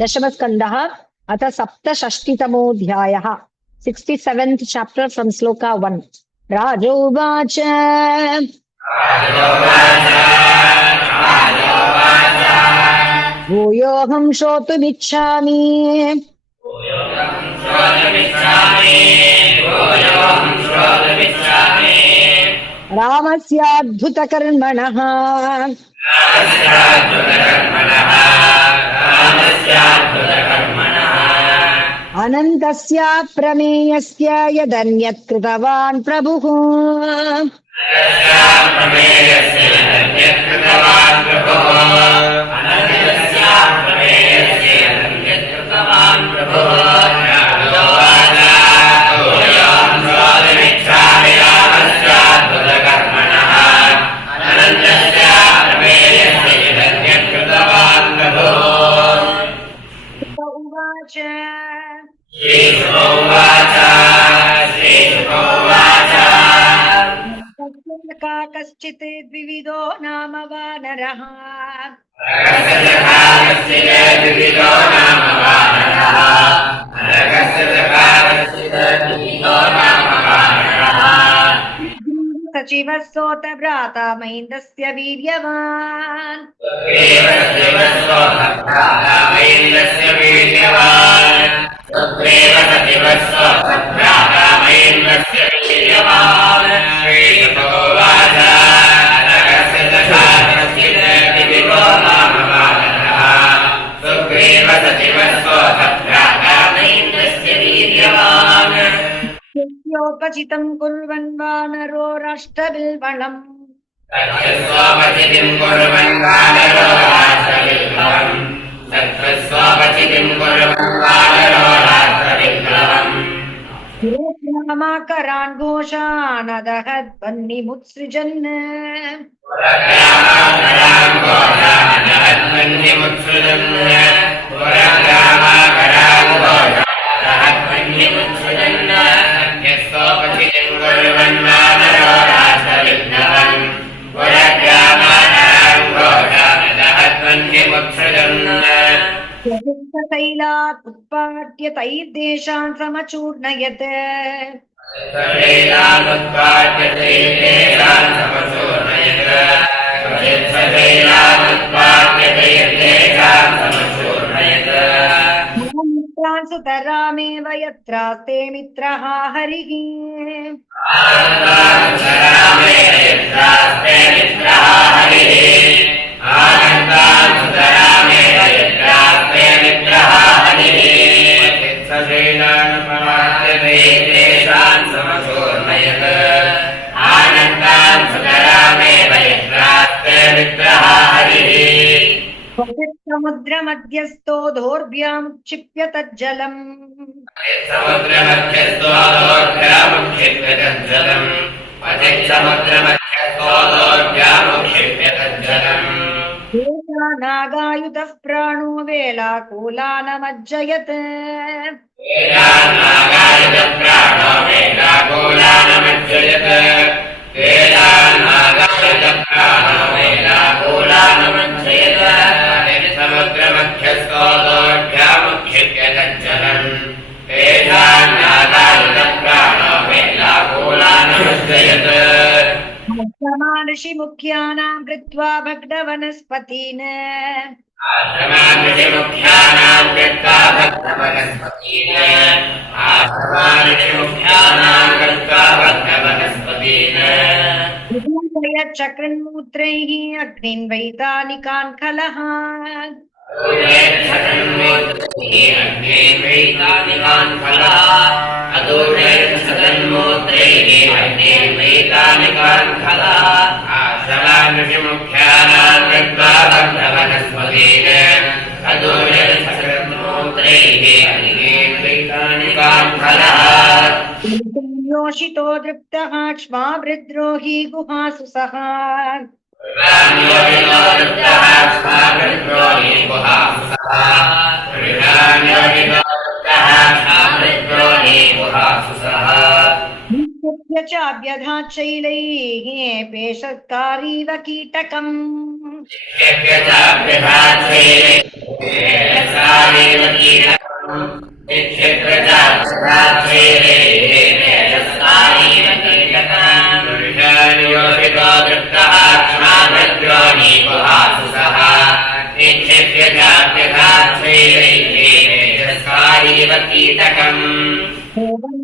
दशमस्कन्धः अथ सप्तषष्टितमोऽध्यायः 67th chapter from श्लोका 1. राजोवाच भूयोऽहं श्रोतुमिच्छामि रामस्याद्भुतकर्मणः अनन्तस्य प्रमेयस्य यदन्यत् कृतवान् प्रभुः कश्चित् द्विविधो नाम वानरः सचिवः सोत भ्राता महेन्द्रस्य वीर्यवान् योपचितं कुर्वन् वानरो राष्ट्रबिल्बलम् रामाकरान् घोषान् अदहद्वह्निमुत्सृजन् तैलात् उत्पाट्य तैर्देशान् समचूर्णयत् सुतरामेव यत्रास्ते मित्रः हरिः समुद्रमध्यस्थो दोर्भ्यां क्षिप्य तज्जलम् नागायुधः प्राणो वेलाकुलानमज्जयत् ऋषि मुख्यानां कृत्वा भग्नवनस्पतीन् चक्रन्मूत्रैः अग्निन् वैतानिकान् खलः योषितो दृप्तः क्ष्मा वृद्रोही गुहासु सः चाभ्यधात् शैलैः पेशत्कारीव कीटकम्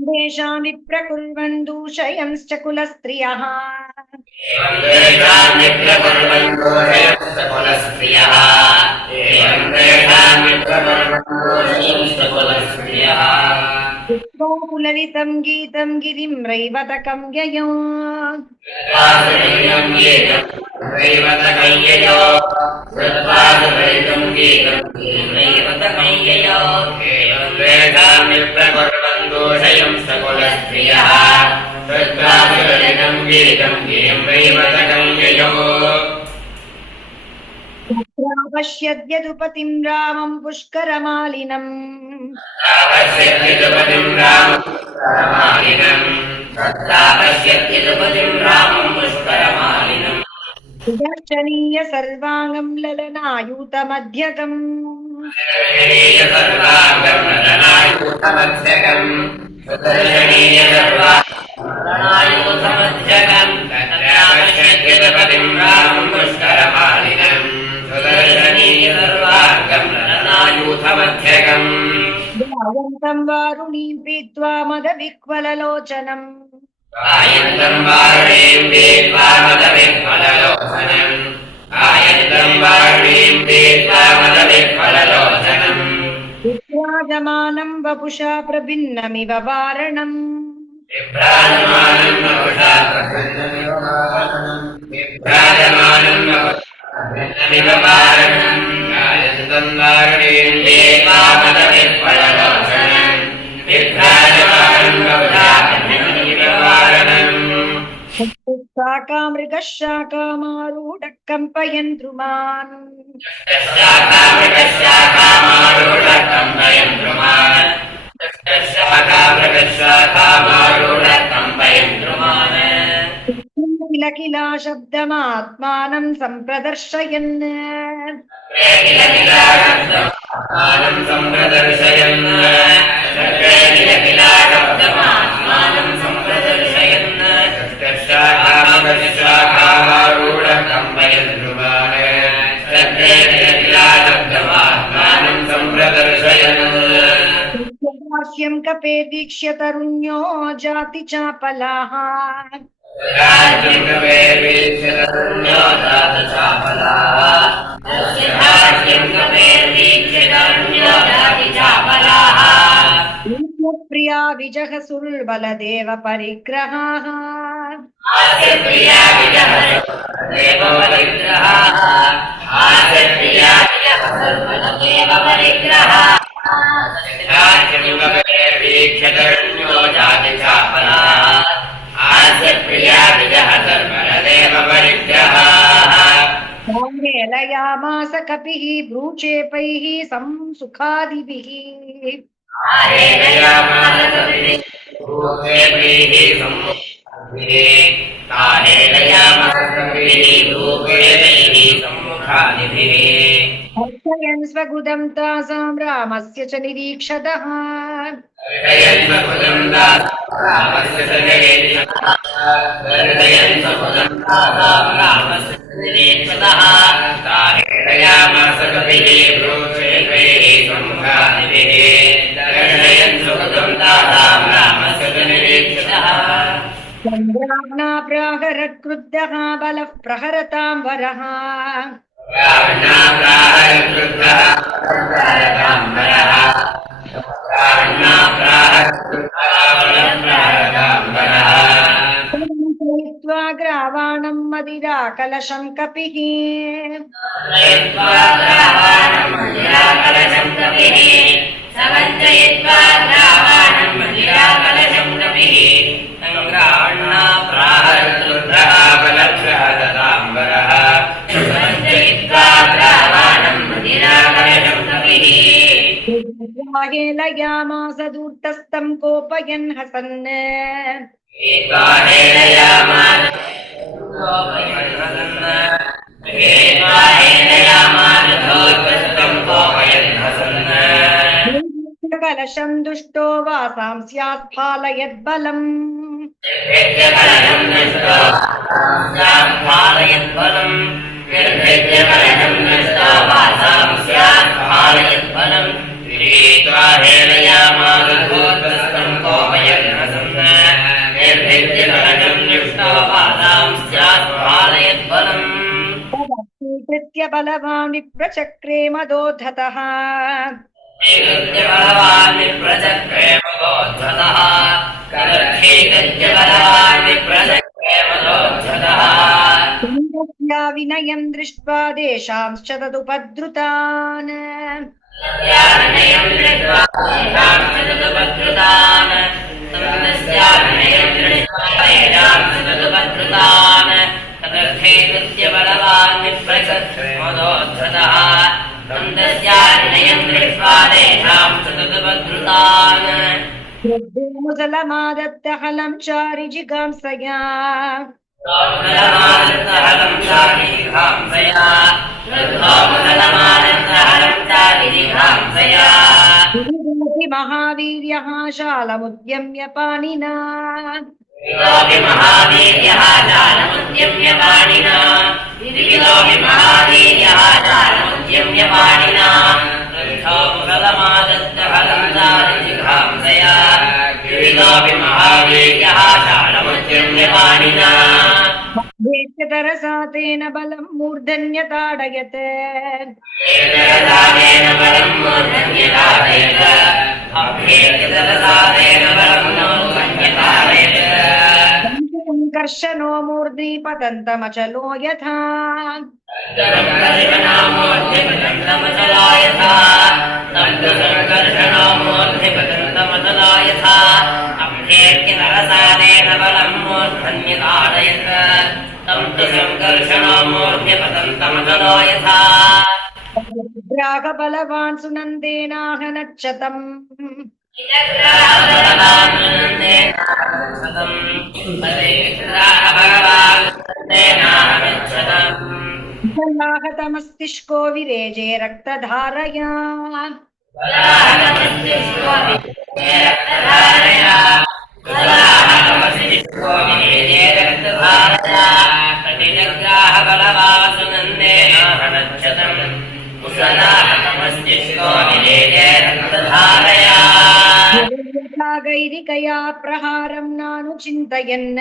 देशां विप्रकुर्वन् दूषयंश्च कुलस्त्रियः कुललितं गीतं गिरिं रैवतकं ययो पश्यद्यदुपतिं रामं पुष्करमालिनम् सुदर्शनीय सर्वाङ्गं ललनायूतमध्यगम् ध्यायन्तं वारुणीं पीत्वा मदविह्वललोचनम् विभ्राजमानं वपुषा प्रभिन्नमिव वारणम् शाखा मृगः शाखामारूढः कम्पयन् द्रुमान् किल किला शब्दमात्मानं सम्प्रदर्शयन् हास्यं कपे दीक्ष्य तरुण्यो जाति चापलाः प्रिया विजह सुर्बलदेव परिग्रहाः हेलयामास कपिः भ्रूक्षेपैः संसुखादिभिः हर्षयन् स्वगुदं तासां रामस्य च निरीक्षतः चन्द्राग्ना प्राहरक्रुद्धः बलः प्रहरतां वरः ग्रावाणं मदिरा कलशं कपिः हेलयामास दूर्तस्तं कोपयन् हसन् कलशं दुष्टो वासां स्यात् फालयद्बलम् तदस्वीकृत्य बलवान् विप्रचक्रे मदोद्धतः विनयं दृष्ट्वा देशांश्च तदुपद्रुतान् मुसलमादत्तहलं चारिजिगांसया महावीर्यः शालमुद्यम्य पाणिना तरसा तेन बलं मूर्धन्यताडयत् कर्षणो मूर्ध्नि पतन्तमचलो यथा बलवान् सुनन्देनाहनच्छतम् तमस्तिष्को विरेजे रक्तधारया गैरिकया प्रहारं नानुचिन्तयन्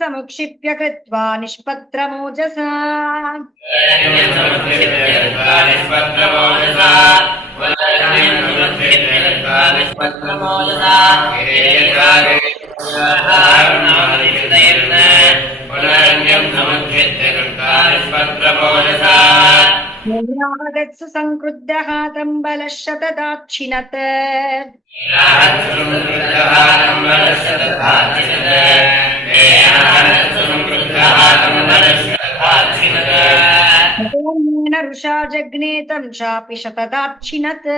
समुक्षिप्य कृत्वा निष्पत्रमोजसा ु संक्रुद्धः तं बलशतदाक्षिणत् ऋषा जग्ने तं चापि शतदाक्षिणत्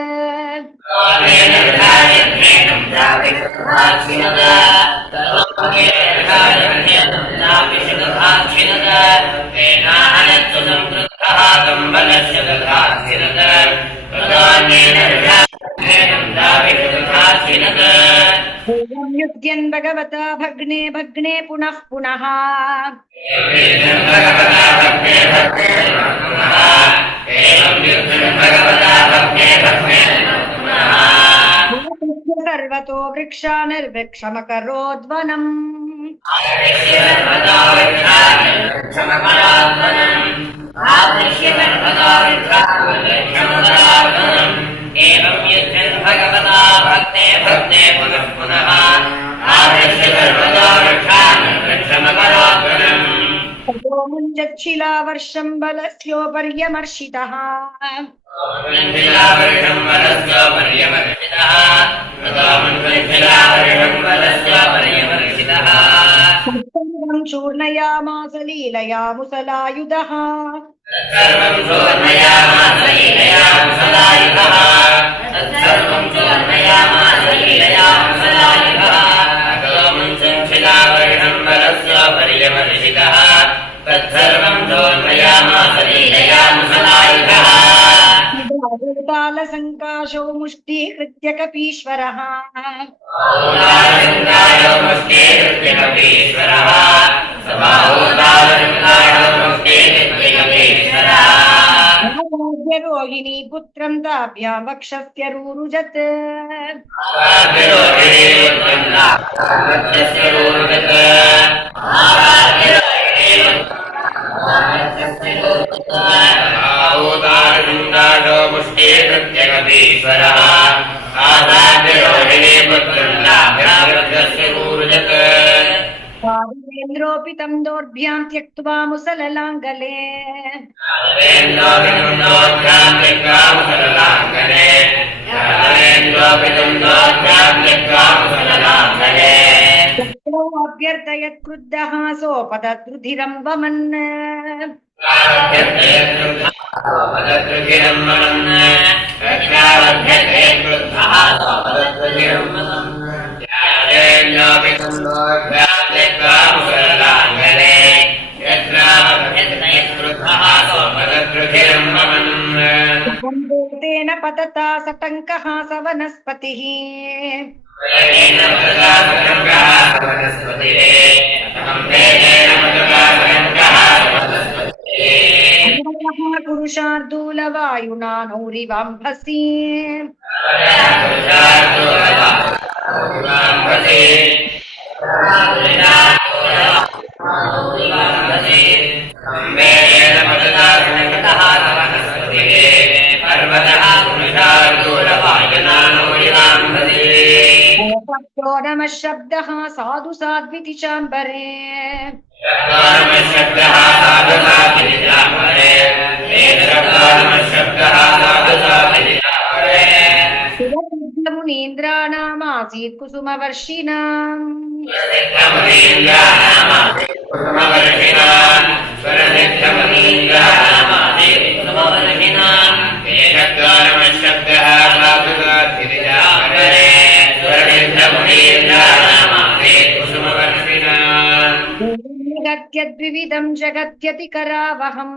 युध्यन् भगवता भग्ने भग्ने पुनः पुनः सर्वतो वृक्षा निर्वृक्षमकरोद्वनम् एवं युध्यन् भगवता भक्ते भक्ते पुनः पुनः मुञ्जच्छिलावर्षं बलस्योपर्यमर्शितः चूर्णयामास लीलया मुसलायुधः शिलावर्षं बलस्य तालसङ्काशौ मुष्टीकृत्य कपीश्वरः रोहिणी पुत्रं ताभ्यां वक्षस्य रुरुजत् पादवेन्द्रोऽपि तं दोर्भ्यां त्यक्त्वा मुसललाङ्गले अभ्यर्थयत् क्रुद्धः सोपदद्रुधिरं वमन् तेन पतता सटङ्कः स वनस्पतिः पुरुषार्दूलवायुना नौरिवाम्भसि नमः शब्दः साधु साध्विति चाम्बरे मुनीन्द्राणामासीत् कुसुमवर्षिणाम् जगत्यद्विविधं जगत्यति करावहम्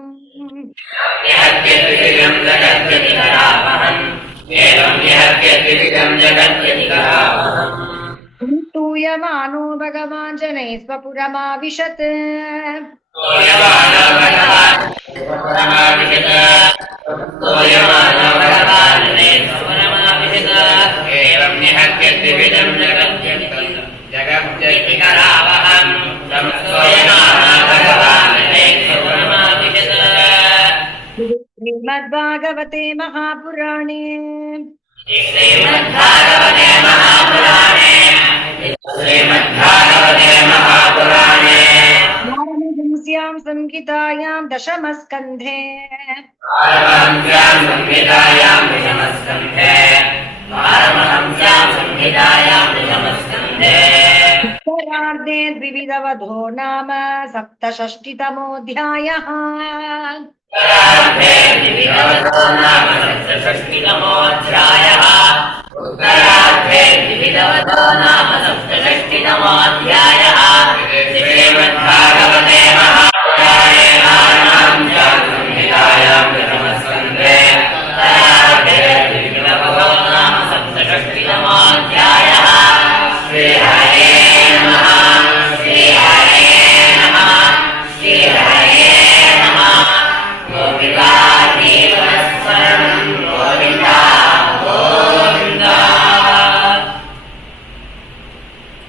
तूयमानो भगवान् जनैः स्वपुरमाविशत् श्रीमद्भागवते महापुराणे पारमहंस्यां संहितायां दशमस्कन्धे उत्तरार्धे द्विविधवधो नाम सप्तषष्टितमोऽध्यायः उत्तरार्धे द्विविधवधो नाम